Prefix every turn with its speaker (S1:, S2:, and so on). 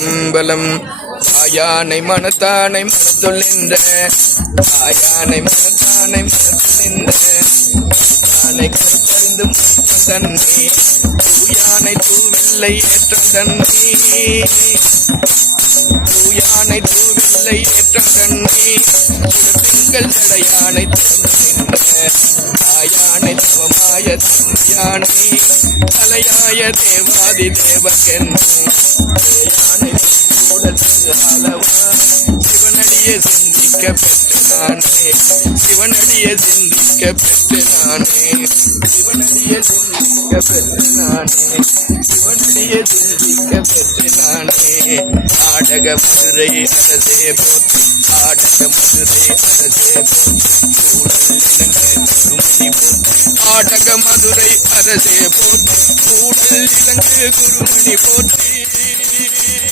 S1: சிற்றம்பலம் தாயானை மனத்தானை மனத்துள்ளின்ற தாயானை மனத்தானை மனத்துள்ளின்ற யானை கருத்தறிந்து முற்றம் தூயானை தூவில்லை ஏற்றம் தன்னை தூயானை தூவில்லை ஏற்றம் தன்னை திங்கள் தடையானை தொடர்ந்து நின்ற. தாயானை தவமாய தந்தையானை தலையாய தேவாதி தேவர்க்கென்னும் சிவனடிய சிந்திக்க பெற்று நானே சிவனடிய சிந்திக்க பெற்று நானே சிவனடிய சிந்திக்க பெற்று நானே சிவனடிய சிந்திக்க பெற்று. நானே ஆடக மதுரை அரசே போற்றி. ஆடக மதுரை அரசே போற்றி. ஆடக மதுரை அரசே போற்றி. கூடல் இலங்கை குருமணி போற்றி.